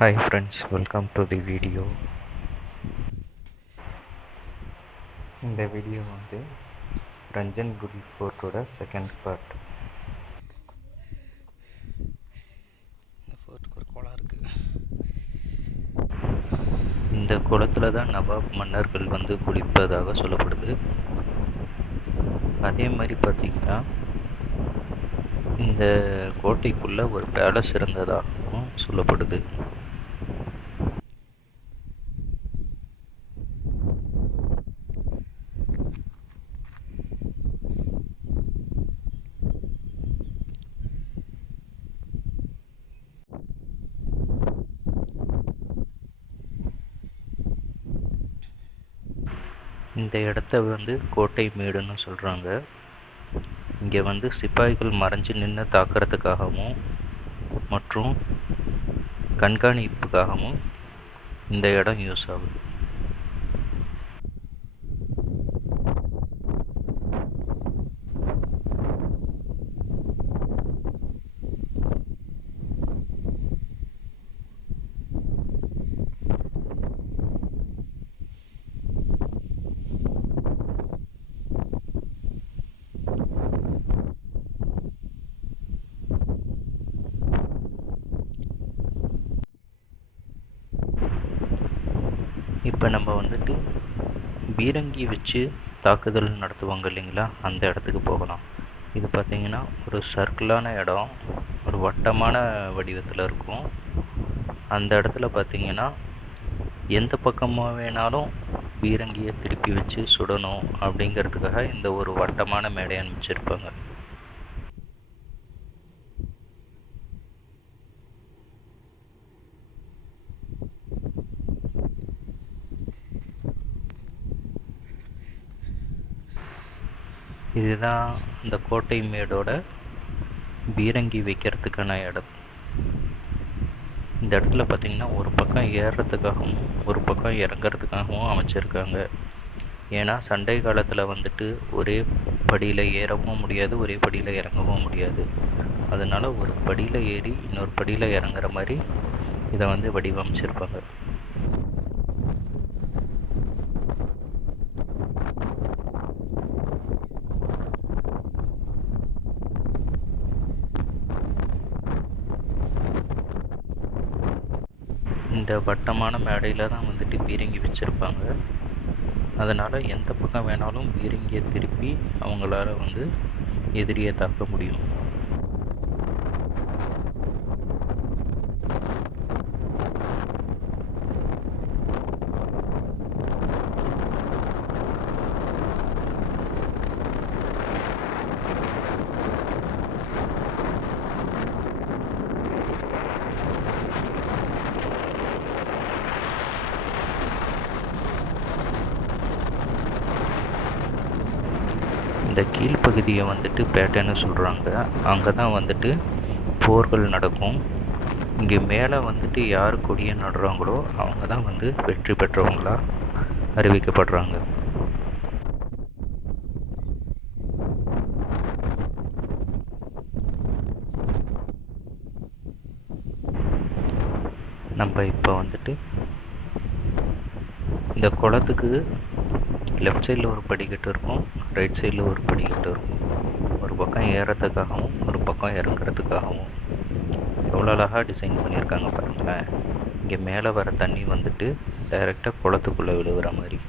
Hi friends, welcome to the video. இந்த video வந்து Ranjankudi ஃபோர்ட்டோட second part. இந்த ஃபோர்ட்டுக்கு ஒரு குளம் இருக்குது. இந்த குளத்துல தான் நவாப் மன்னர்கள் வந்து குளிப்பதாக சொல்லப்படுது. அதே மாதிரி பார்த்தீங்கன்னா இந்த கோட்டைக்குள்ள ஒரு பேலஸ் இருந்ததாகவும் சொல்லப்படுது. இந்த இடத்த வந்து கோட்டை மேடுன்னு சொல்கிறாங்க. இங்கே வந்து சிப்பாய்கள் மறைஞ்சு நின்று தாக்குறதுக்காகவும் மற்றும் கண்காணிப்புக்காகவும் இந்த இடம் யூஸ் ஆகுது. இப்போ நம்ம வந்துட்டு பீரங்கி வச்சு தாக்குதல் நடத்துவாங்க இல்லைங்களா, அந்த இடத்துக்கு போகலாம். இது பார்த்திங்கன்னா ஒரு சர்க்கிளான இடம், ஒரு வட்டமான வடிவத்தில் இருக்கும். அந்த இடத்துல பார்த்திங்கன்னா எந்த பக்கமாக வேணாலும் பீரங்கியை திருப்பி வச்சு சுடணும் அப்படிங்கிறதுக்காக இந்த ஒரு வட்டமான மேடை அமைச்சிருப்பாங்க. இதுதான் இந்த கோட்டை மேடோட பீரங்கி வைக்கிறதுக்கான இடம். இந்த இடத்துல பார்த்திங்கன்னா ஒரு பக்கம் ஏறுறதுக்காகவும் ஒரு பக்கம் இறங்குறதுக்காகவும் அமைச்சிருக்காங்க. ஏன்னா சண்டை காலத்தில் வந்துட்டு ஒரே படியில் ஏறவும் முடியாது, ஒரே படியில் இறங்கவும் முடியாது. அதனால் ஒரு படியில் ஏறி இன்னொரு படியில் இறங்குற மாதிரி இதை வந்து வடிவமைச்சிருப்பாங்க. இந்த வட்டமான மேடையில் தான் வந்துட்டு பீரங்கி வச்சுருப்பாங்க. அதனால் எந்த பக்கம் வேணாலும் பீரங்கியை திருப்பி அவங்களால வந்து எதிரியை தாக்க முடியும். இந்த கீழ்ப்பகுதியை வந்துட்டு பேட்டைன்னு சொல்கிறாங்க. அங்கே தான் வந்துட்டு போர்கள் நடக்கும். இங்கே மேலே வந்துட்டு யார் கொடியை நடுறாங்களோ அவங்க தான் வந்து வெற்றி பெற்றவங்களாக அறிவிக்கப்படுறாங்க. நம்ம இப்போ வந்துட்டு இந்த குளத்துக்கு லெஃப்ட் சைடில் ஒரு படிக்கட்டு இருக்கும், ரைட் சைடில் ஒரு படிக்கட்டு இருக்கும். ஒரு பக்கம் ஏறத்துக்காகவும் ஒரு பக்கம் இறங்குறதுக்காகவும் எவ்வளோ அழகாக டிசைன் பண்ணியிருக்காங்க பாருங்களேன். இங்கே மேலே வர தண்ணி வந்துட்டு டைரெக்டாக குளத்துக்குள்ளே விழுகிற மாதிரி.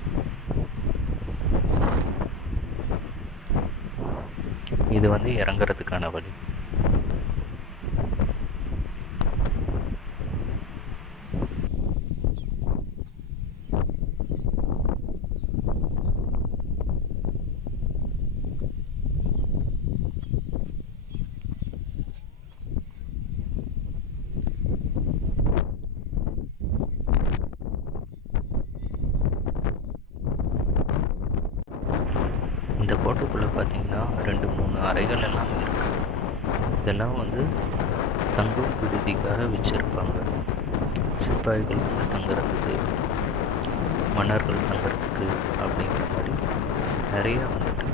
இது வந்து இறங்குறதுக்கான வழி. இந்த கோட்டைக்குள்ளே பார்த்தீங்கன்னா 2-3 அறைகள் எல்லாம் இருக்குது. இதெல்லாம் வந்து தங்கும் விடுதிக்காக வச்சுருப்பாங்க. சிப்பாய்கள் வந்து தங்குறதுக்கு, மன்னர்கள் தங்குறதுக்கு அப்படிங்கிற மாதிரி நிறையா வந்துட்டு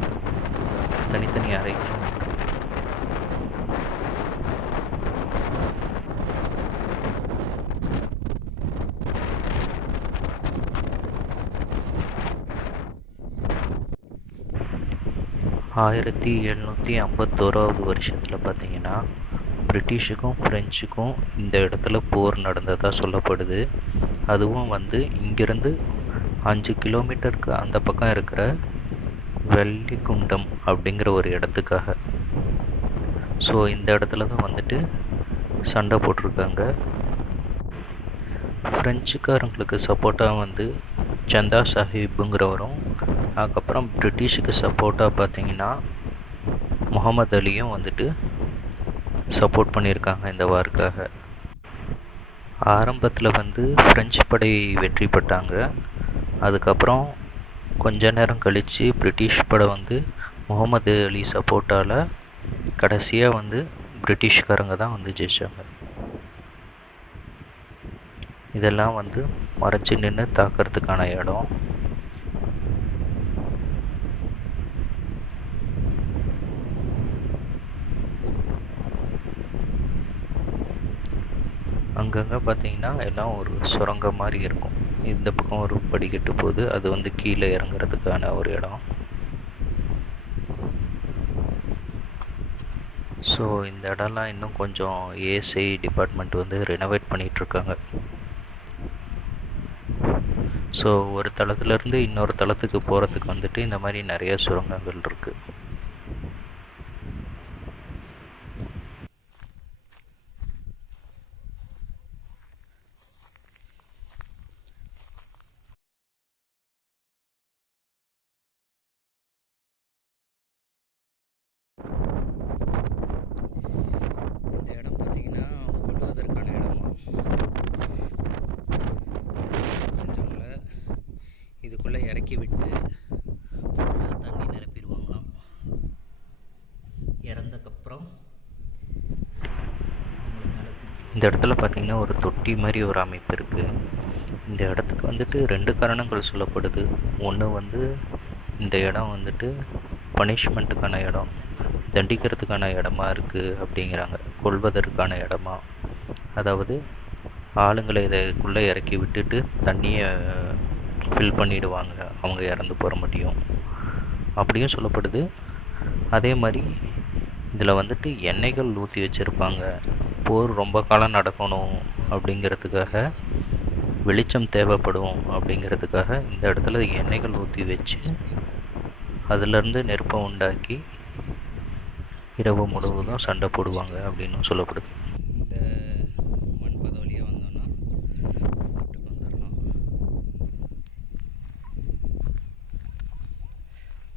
தனித்தனி அறைகளும் இருக்குது. 1751வது வருஷத்தில் பார்த்தீங்கன்னா பிரிட்டிஷுக்கும் ஃப்ரெஞ்சுக்கும் இந்த இடத்துல போர் நடந்ததாக சொல்லப்படுது. அதுவும் வந்து இங்கிருந்து 5 கிலோமீட்டருக்கு அந்த பக்கம் இருக்கிற வெள்ளிக்குண்டம் அப்படிங்கிற ஒரு இடத்துக்காக. ஸோ இந்த இடத்துல தான் வந்துட்டு சண்டை போட்டிருக்காங்க. ஃப்ரெஞ்சுக்காரங்களுக்கு சப்போர்ட்டாக வந்து சந்தா சாஹிப்புங்கிறவரும், அதுக்கப்புறம் பிரிட்டிஷுக்கு சப்போர்ட்டாக பார்த்தீங்கன்னா முகமது அலியும் வந்துட்டு சப்போர்ட் பண்ணியிருக்காங்க இந்த வாருக்காக. ஆரம்பத்தில் வந்து ஃப்ரெஞ்சு படை வெற்றி பெற்றாங்க. அதுக்கப்புறம் கொஞ்ச நேரம் கழித்து பிரிட்டிஷ் படை வந்து முகமது அலி சப்போர்ட்டால் கடைசியாக வந்து பிரிட்டிஷ்காரங்க தான் வந்து ஜெயிச்சாங்க. இதெல்லாம் வந்து மறைச்சு நின்று தாக்கிறதுக்கான இடம். அங்கங்கே பார்த்தீங்கன்னா எல்லாம் ஒரு சுரங்கம் மாதிரி இருக்கும். இந்த பக்கம் ஒரு படிக்கட்டு போகுது, அது வந்து கீழே இறங்குறதுக்கான ஒரு இடம். ஸோ இந்த இடம்லாம் இன்னும் கொஞ்சம் ஏஎஸ்ஐ டிபார்ட்மெண்ட் வந்து ரெனோவேட் பண்ணிகிட்ருக்காங்க. ஸோ ஒரு தளத்துலேருந்து இன்னொரு தளத்துக்கு போகிறதுக்கு வந்துட்டு இந்த மாதிரி நிறைய சுரங்கங்கள் இருக்குது. இந்த இடம் பார்த்தீங்கன்னா கொள்வதற்கான இடமா செஞ்சவங்கள இதுக்குள்ளே இறக்கி விட்டு தண்ணி நிரப்பிடுவாங்களாம். இறந்தக்கப்புறம் இந்த இடத்துல பார்த்தீங்கன்னா ஒரு தொட்டி மாதிரி ஒரு அமைப்பு இருக்குது. இந்த இடத்துக்கு வந்துட்டு 2 காரணங்கள் சொல்லப்படுது. ஒன்று வந்து இந்த இடம் வந்துட்டு பனிஷ்மெண்ட்டுக்கான இடம், தண்டிக்கிறதுக்கான இடமா இருக்குது அப்படிங்கிறாங்க. கொல்வதற்கான இடமா, அதாவது ஆளுங்களை இதுக்குள்ளே இறக்கி விட்டுட்டு தண்ணியை ஃபில் பண்ணிடுவாங்க அவங்க இறந்து போகிற முடியும் அப்படியும் சொல்லப்படுது. அதே மாதிரி இதில் வந்துட்டு எண்ணெய்கள் ஊற்றி வச்சுருப்பாங்க. போர் ரொம்ப காலம் நடக்கணும் அப்படிங்கிறதுக்காக, வெளிச்சம் தேவைப்படும் அப்படிங்கிறதுக்காக இந்த இடத்துல எண்ணெய்கள் ஊற்றி வச்சு அதிலேருந்து நெருப்பை உண்டாக்கி இரவு முழுவதும் சண்டை போடுவாங்க அப்படின்னு சொல்லப்படுது. இந்த மண்பாதை வழியாக வந்தோன்னா வீட்டுக்கு வந்துடலாம்.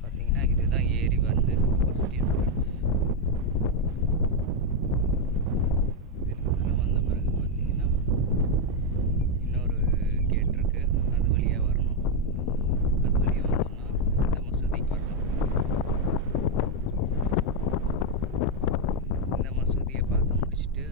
பார்த்தீங்கன்னா இதுதான் ஏரி வந்து ஃபஸ்ட் என்ட்ரன்ஸ். இதுக்குள்ளே வந்த பிறகு பார்த்தீங்கன்னா இன்னொரு கேட் இருக்குது, அது வழியாக வரணும். அது வழியாக வந்தோம்னா இந்த மசூதிக்கு வரலாம். இந்த மசூதியை பார்த்து முடிச்சுட்டு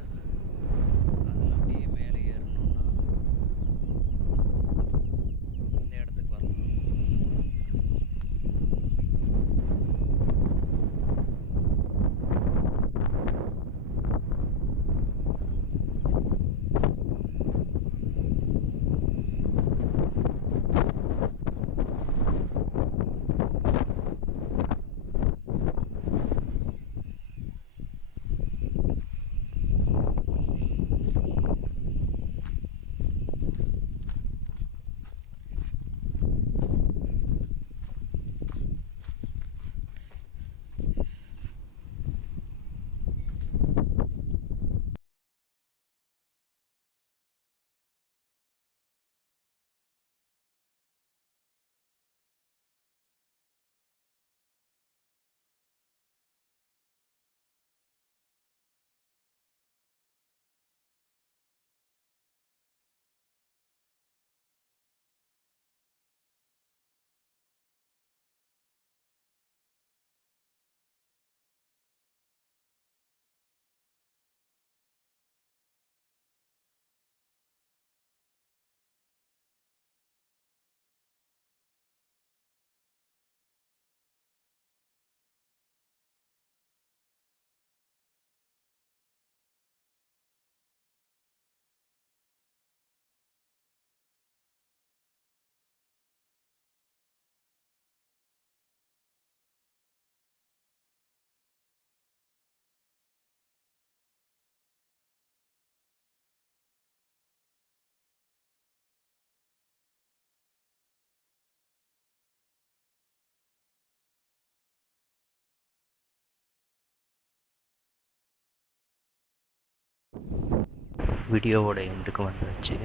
வீடியோவோட எண்டுக்கு வந்தாச்சு.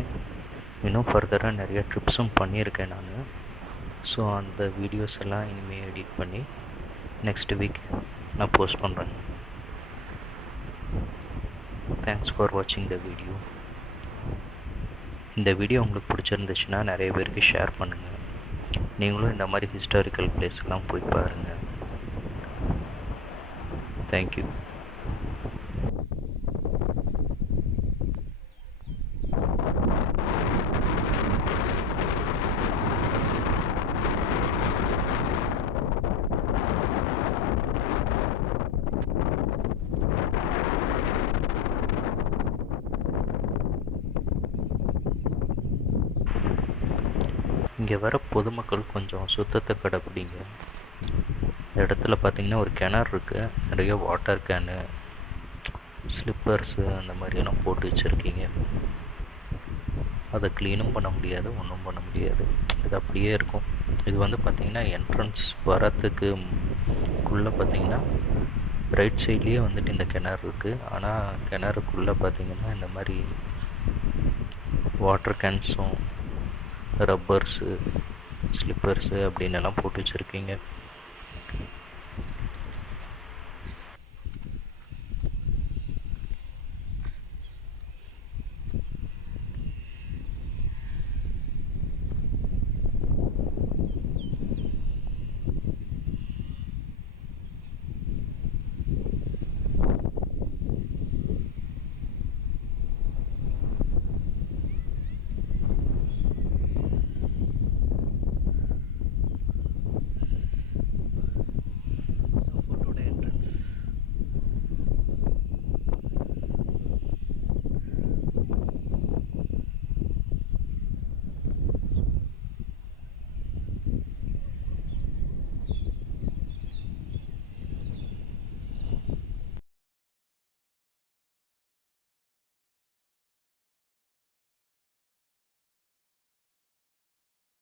இன்னும் ஃபர்தராக நிறைய ட்ரிப்ஸும் பண்ணியிருக்கேன் நான். ஸோ அந்த வீடியோஸ் எல்லாம் இனிமேல் எடிட் பண்ணி நெக்ஸ்ட் வீக் நான் போஸ்ட் பண்ணுறேன். தேங்க்ஸ் ஃபார் வாட்சிங் த வீடியோ. இந்த வீடியோ உங்களுக்கு பிடிச்சிருந்துச்சுன்னா நிறைய பேருக்கு ஷேர் பண்ணுங்கள். நீங்களும் இந்த மாதிரி ஹிஸ்டாரிக்கல் பிளேஸ்லாம் போய் பாருங்கள். தேங்க்யூ. இங்கே வர பொதுமக்கள் கொஞ்சம் சுத்தத்தை கடைப்பிடிங்க. இந்த இடத்துல பார்த்தீங்கன்னா ஒரு கிணறு இருக்குது. நிறைய வாட்டர் கேனு, ஸ்லிப்பர்ஸு அந்த மாதிரியெல்லாம் போட்டு வச்சுருக்கீங்க. அதை க்ளீனும் பண்ண முடியாது, ஒன்றும் பண்ண முடியாது. இது அப்படியே இருக்கும். இது வந்து பார்த்திங்கன்னா என்ட்ரன்ஸ் வரத்துக்கு குள்ளே பார்த்திங்கன்னா ரைட் சைட்லேயே வந்துட்டு இந்த கிணறு இருக்குது. ஆனால் கிணறுக்குள்ளே பார்த்திங்கன்னா இந்த மாதிரி வாட்டர் கேன்ஸும் ரப்பர்ஸு, ஸ்லிப்பர்ஸு அப்படின்னு எல்லாம் போட்டு வச்சுருக்கீங்க.